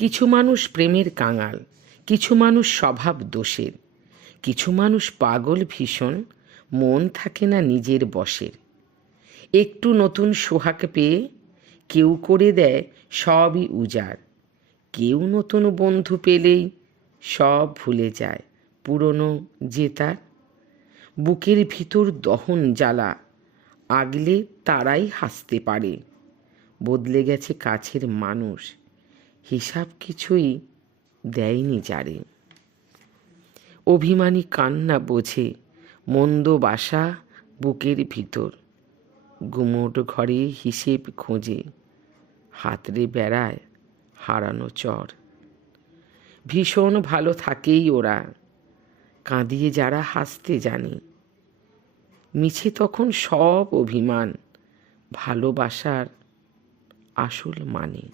কিছু মানুষ প্রেমের কাঙাল, কিছু মানুষ স্বভাব দোষের, কিছু মানুষ পাগল ভীষণ, মন থাকে না নিজের বশের। একটু নতুন সোহাগ পেয়ে কেউ করে দেয় সবই উজাড়, কেউ নতুন বন্ধু পেলেই সব ভুলে যায় পুরনো যে তার। বুকের ভিতর দহন জ্বালা আগলে তারাই হাসতে পারে, বদলে গেছে কাছের মানুষ, হিসাব কিছুই দেয়নি যারে। অভিমানী কান্না বোঝে মন্দ বাসা বুকের ভিতর, গুমোট ঘরে হিসেব খোঁজে, হাতড়ে বেড়ায় হারানো চর। ভীষণ ভালো থাকেই ওরা, কাঁদিয়ে যারা হাসতে জানে, মিছে তখন সব অভিমান ভালোবাসার আসল মানে।